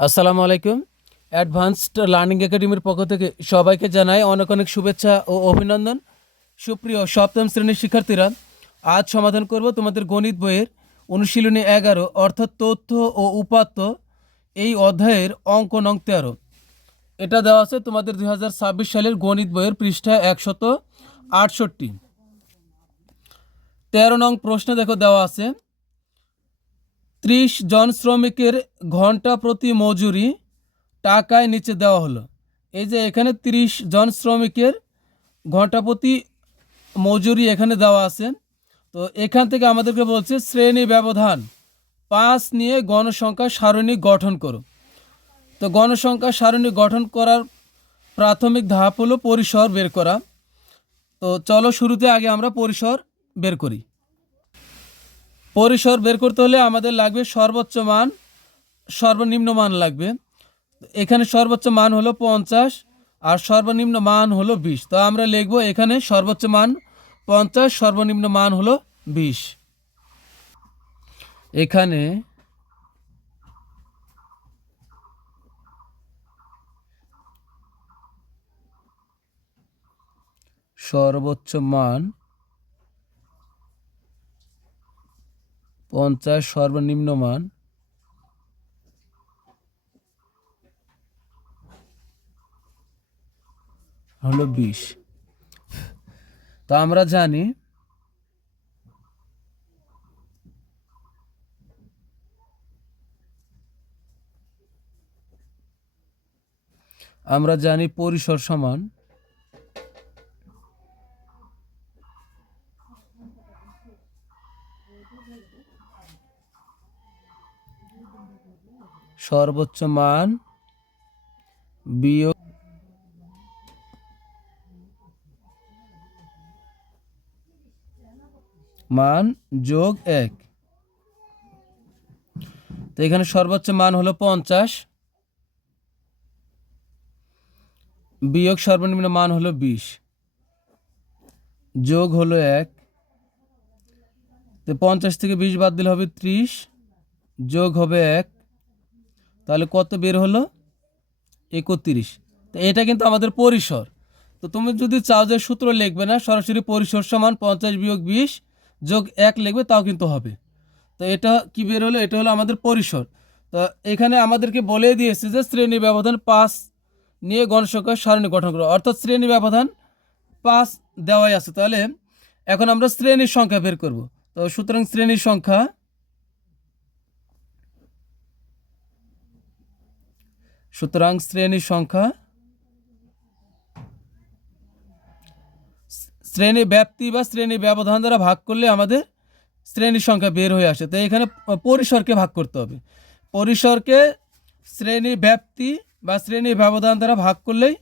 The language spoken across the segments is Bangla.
আসসালামু আলাইকুম। অ্যাডভান্সড লার্নিং একাডেমির পক্ষ থেকে সবাইকে জানাই অনেক অনেক শুভেচ্ছা ও অভিনন্দন। সুপ্রিয় সপ্তম শ্রেণীর শিক্ষার্থীরা, আজ সমাধান করব তোমাদের গণিত বইয়ের অনুশীলনী 11 অর্থাৎ তথ্য ও উপাত্ত এই অধ্যায়ের অঙ্ক নং 13। এটা দেওয়া আছে তোমাদের 2026 সালের গণিত বইয়ের পৃষ্ঠা 168। 13 নং প্রশ্নে দেখো দেওয়া আছে 30 জন শ্রমিকের ঘন্টা প্রতি মজুরি টাকায় নিচে দেওয়া হলো। এই যে এখানে 30 জন শ্রমিকের ঘন্টা প্রতি মজুরি এখানে দেওয়া আছে। তো এখান থেকে আমাদেরকে বলছে শ্রেণী ব্যবধান 5 নিয়ে গণসংখ্যা সারণী গঠন করো। তো গণসংখ্যা সারণী গঠন করার প্রাথমিক ধাপ হলো পরিসর বের করা। তো চলো শুরুতে আগে আমরা পরিসর বের করি। পরিসর বের করতে হলে আমাদের লাগবে সর্বোচ্চ মান, সর্বনিম্ন মান লাগবে। এখানে সর্বোচ্চ মান হলো 50 আর সর্বনিম্ন মান হলো 20। তো আমরা লিখব এখানে সর্বোচ্চ মান 50, সর্বনিম্ন মান হলো 20। এখানে সর্বোচ্চ মান 50, সর্বনিম্ন মান হলো 20। তো আমরা জানি পরিসর সমান সর্বোচ্চ মান বিয়োগ মান যোগ 1। তো এখানে সর্বোচ্চ মান হলো 50 বিয়োগ সর্বনিম্ন মান হলো 20 যোগ হলো 1। তো 50 থেকে 20 বাদ দিলে হবে 30 যোগ হবে 1। তাহলে কত বের হলো? 31। তো এটা কিন্তু আমাদের পরিসর। তো তুমি যদি চাও যে সূত্র লিখবে না, সরাসরি পরিসর সমান 50 বিয়োগ 20 যোগ 1 লিখবে, তাও কিন্তু হবে। তো এটা কি বের হলো? এটা হলো আমাদের পরিসর। তো এখানে আমাদেরকে বলে দিয়েছে যে শ্রেণী ব্যবধান 5 নিয়ে গণসংখ্যা সারণী গঠন করো, অর্থাৎ শ্রেণী ব্যবধান 5 দেওয়াই আছে। তাহলে এখন আমরা শ্রেণীর সংখ্যা বের করব। তো সুতরাং শ্রেণীর সংখ্যা শ্রেণী ব্যাপ্তি বা শ্রেণী ব্যবধান দ্বারা ভাগ করলে আমাদের শ্রেণীর সংখ্যা বের হয়ে আসে। তো এখানে পরিসরকে ভাগ করতে হবে। পরিসরকে শ্রেণী ব্যাপ্তি বা শ্রেণী ব্যবধান দ্বারা ভাগ করলেই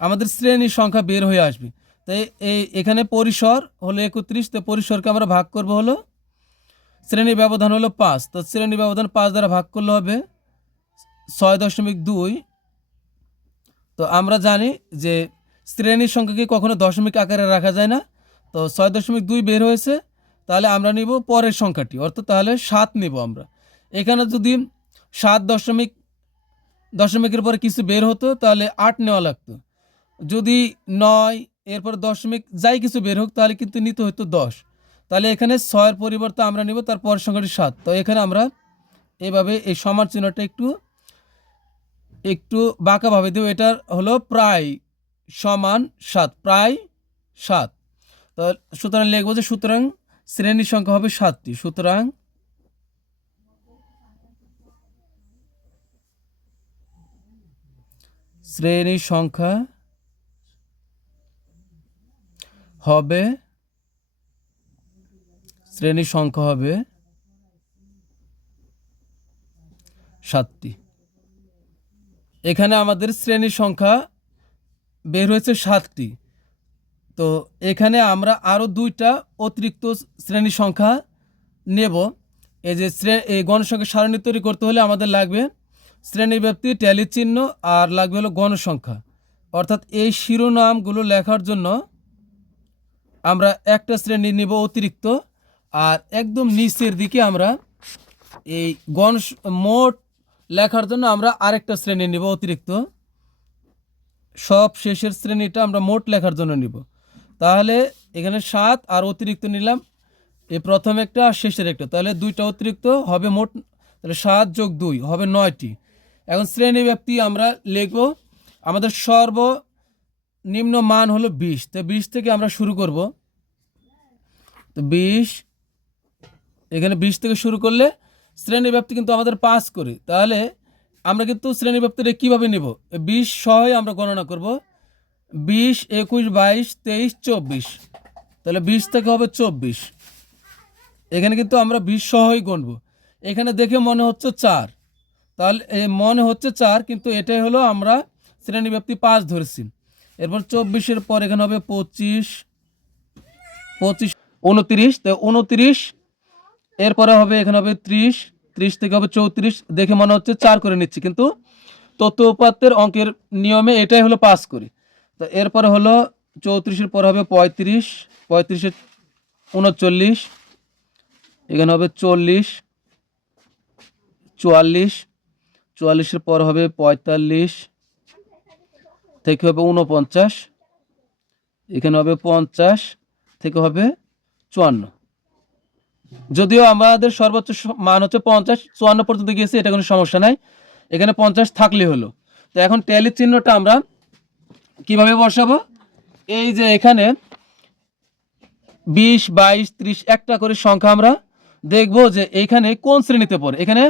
আমাদের শ্রেণীর সংখ্যা বের হয়ে আসবে। তো এখানে পরিসর হলো 31। তো পরিসরকে আমরা ভাগ করব হলো, শ্রেণী ব্যবধান হলো 5। তো শ্রেণী ব্যবধান 5 দ্বারা ভাগ করলে হবে 6.2। তো আমরা জানি যে শ্রেণীর সংখ্যাকে কখনো দশমিক আকারে রাখা যায় না। তো 6.2 বের হয়েছে। তাহলে আমরা নিব পরের সংখ্যাটি, অর্থাৎ তাহলে 7 নিব আমরা। এখানে যদি 7 দশমিকের পরে কিছু বের হতো তাহলে 8 নেওয়া লাগতো। যদি 9 এরপর দশমিক যাই কিছু বের হোক তাহলে কিন্তু নিতে হতো 10। তাহলে এখানে 6-এর পরিবর্তে আমরা নিব তার পরের সংখ্যাটি 7। তো এখানে আমরা এভাবে এই সমান চিহ্নটা একটু বাঁকাভাবে দেব। এটার হলো প্রায় সমান 7, প্রায় 7। তো সুতরাং লিখবো যে সুতরাং শ্রেণীর সংখ্যা হবে 7টি। সুতরাং শ্রেণীর সংখ্যা হবে 7টি। এখানে আমাদের শ্রেণীর সংখ্যা বের হয়েছে 7টি। তো এখানে আমরা আরও 2টা অতিরিক্ত শ্রেণীর সংখ্যা নেব। এই যে এই গণসংখ্যা সারণী তৈরি করতে হলে আমাদের লাগবে শ্রেণী ব্যাপ্তি, ট্যালি চিহ্ন, আর লাগবে হলো গণসংখ্যা। অর্থাৎ এই শিরোনামগুলো লেখার জন্য আমরা একটা শ্রেণী নেব অতিরিক্ত, আর একদম নিচের দিকে আমরা এই মোট লেখার জন্য আমরা আরেকটা শ্রেণী নিব অতিরিক্ত, সব শেষের শ্রেণীটা আমরা মোট লেখার জন্য নিব। তাহলে এখানে 7 আর অতিরিক্ত নিলাম, এই প্রথম একটা আর শেষের একটা, তাহলে দুইটা অতিরিক্ত হবে মোট, তাহলে 7 যোগ 2 হবে 9টি। এখন শ্রেণী ব্যাপ্তি আমরা লিখব, আমাদের সর্বনিম্ন মান হলো 20, তো 20 থেকে আমরা শুরু করব। তো 20, এখানে 20 থেকে শুরু করলে শ্রেণী ব্যাপ্তি কিন্তু আমাদের 5 করে, তাহলে আমরা কিন্তু শ্রেণী ব্যাপ্তিটা কীভাবে নেব, 20 সহই আমরা গণনা করব, 20, 21, 22, 23, 24, তাহলে 20 থেকে হবে 24। এখানে কিন্তু আমরা 20 সহই গণব। এখানে দেখে মনে হচ্ছে 4, তাহলে মনে হচ্ছে 4, কিন্তু এটাই হলো আমরা শ্রেণী ব্যাপ্তি 5 ধরেছি। এরপর 24-এর পর এখানে হবে 25, 29, তো 29, এরপরে হবে এখানে হবে 30, 30 থেকে হবে 34, দেখে মনে হচ্ছে 4 করে নিচ্ছি, কিন্তু তথ্য উপাত্তের অঙ্কের নিয়মে এটাই হলো 5 করি। তো এরপরে হলো 34-এর পর হবে 35, 35-এর 39, এখানে হবে 40, 44, 44-এর পর হবে 45, থেকে হবে 49, এখানে হবে 50, থেকে হবে 54। যদিও আমাদের সর্বোচ্চ মান হচ্ছে 50, 54 পর্যন্ত গিয়েছে, এটা কোনো সমস্যা নাই, এখানে 50 থাকলে হলো। তো এখন ট্যালি চিহ্নটা আমরা কিভাবে বসাবো, এই যে এখানে 20, 22, 30 একটা করে সংখ্যা আমরা দেখব যে এইখানে কোন শ্রেণীতে পড়ে। এখানে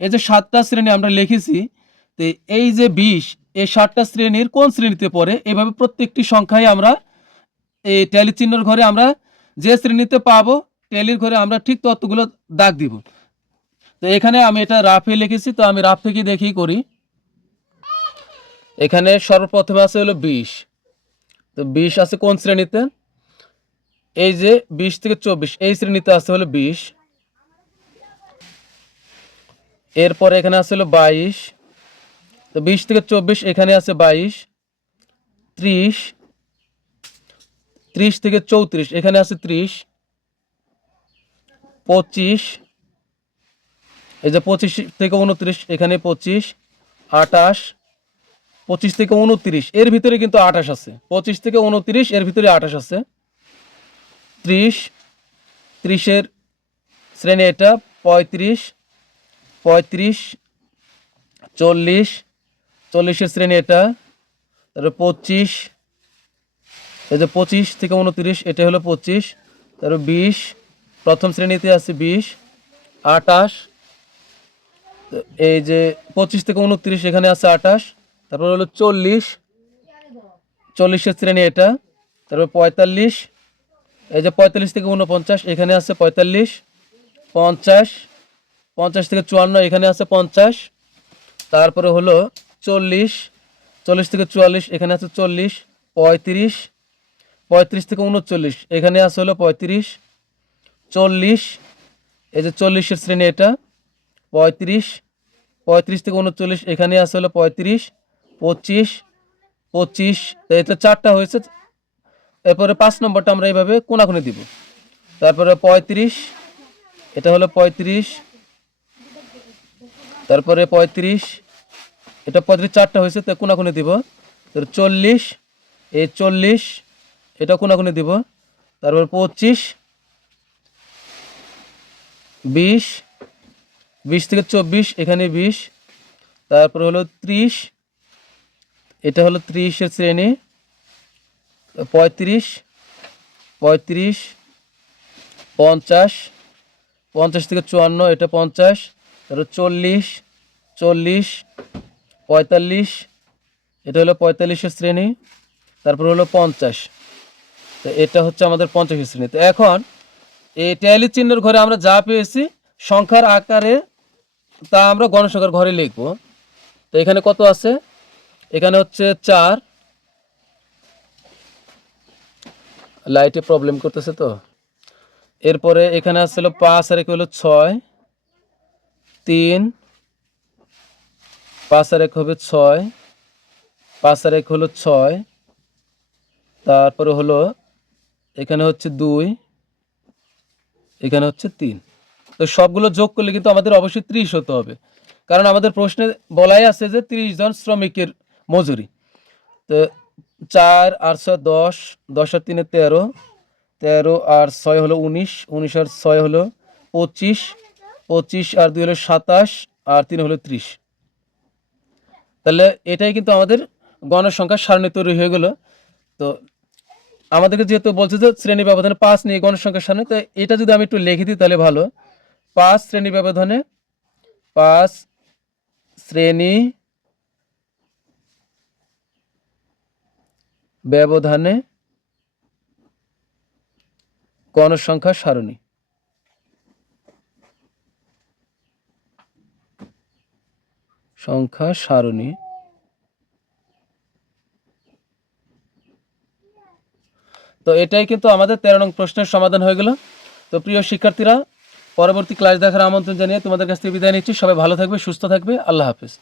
এই যে 7টা শ্রেণী আমরা লিখেছি, তো এই যে 20, এই 7টা শ্রেণীর কোন শ্রেণীতে পড়ে, এভাবে প্রত্যেকটি সংখ্যায় আমরা এই ট্যালি চিহ্নর ঘরে আমরা যে শ্রেণীতে পাবো, ট্যালির ঘরে আমরা ঠিক ততগুলো দাগ দিব। তো এখানে আমি এটা রাফে লিখেছি, তো আমি রাফ থেকে দেখি করি। এখানে সর্বপ্রথমে আছে হলো 20, তো 20 আছে কোন শ্রেণীতে, এই যে 20 থেকে 24 এই শ্রেণীতে আছে হলো 20। এরপরে এখানে আছে হলো 22, তো 20 থেকে 24 এখানে আছে 22। 30, 30 থেকে 34 এখানে আছে 30। 25, এই যে 25 থেকে 29 এখানে 25। 28, 25 থেকে 29 এর ভিতরে কিন্তু 28 আছে, 25 থেকে 29 এর ভিতরে 28 আছে। 30, 30-এর শ্রেণী এটা। 35, 35, 40, 40-এর শ্রেণী এটা। তারপরে 25, এই যে 25 থেকে 29 এটা হলো 25। তারপরে 20, প্রথম শ্রেণীতে আছে 20। 28, এই যে 25 থেকে 29 এখানে আছে 28। তারপর হলো 40, 40-এর শ্রেণী এটা। তারপর 45, এই যে 45 থেকে 49 এখানে আছে 45। 50, 50 থেকে 54 এখানে আছে 50। তারপরে হলো 40, 40 থেকে 44 এখানে আছে 40। 35, 35 থেকে 39 এখানে আছে হলো 35। 40, এই যে 40-এর শ্রেণী এটা। 35, 35 থেকে 39 এখানে আছে হলো 35। 25, 25, তো এটা 4টা হয়েছে। এরপরে 5 নম্বরটা আমরা এইভাবে কোনাকুনি দিব। তারপরে 35, এটা হলো 35। তারপরে 35, এটা 35 4টা হয়েছে, তো কোনাকুনি দিব। তারপর 40, এই 40, এটা কোনাকুনি দিব। তারপর 25, 20, 20 থেকে 24 এখানে 20। তারপর হলো 30, এটা হলো 30-এর শ্রেণী। 35, 35, 50, 50 থেকে 54 এটা 50। তারপর 40, 40, 45, এটা হলো 45-এর শ্রেণী। তারপর হলো 50, তো এটা হচ্ছে আমাদের 50-এর শ্রেণী। তো এখন এই ট্যালি চিহ্নের ঘরে আমরা যা পেয়েছি সংখ্যার আকারে, তা আমরা গণসংখ্যার ঘরে লিখব। তো এখানে কত আছে, এখানে হচ্ছে 4, লাইটে প্রবলেম করতেছে তো। এরপরে এখানে আসছিল 5 আর 1 হলো 6, 3, 5 আর 1 হবে 6, 5 আর 1 হলো 6। তারপরে হলো এখানে হচ্ছে 2, এখানে হচ্ছে 3। তো সবগুলো যোগ করলে কিন্তু আমাদের অবশ্যই 30 হতে হবে। কারণ আমাদের প্রশ্নে বলাই আছে যে 30 জন শ্রমিকের মজুরি। তো 4 আর 6 10, 10 আর 3 13, 13 আর 6 হলো 19, 19 আর 6 হলো 25, 25 আর 2 হলো 27, আর 3 হলো 30। তাহলে এটাই কিন্তু আমাদের গণসংখ্যার সারণী তৈরি হয়ে গেল। তো আমাদেরকে যেহেতু বলছে যে শ্রেণী ব্যবধানে 5 নিয়ে গণসংখ্যার সারণী, তো এটা যদি আমি একটু লিখে দিই তাহলে ভালো। 5 শ্রেণী ব্যবধানে, 5 শ্রেণী ব্যবধানে গণসংখ্যা সারণী। সংখ্যা সারণী। তো এটাই কিন্তু আমাদের 13 নং প্রশ্নের সমাধান হয়ে গেল। তো প্রিয় শিক্ষার্থীরা, পরবর্তী ক্লাস দেখার আমন্ত্রণ জানিয়ে তোমাদের কাছ থেকে বিদায় নিচ্ছি। সবাই ভালো থাকবে, সুস্থ থাকবে। আল্লাহ হাফেজ।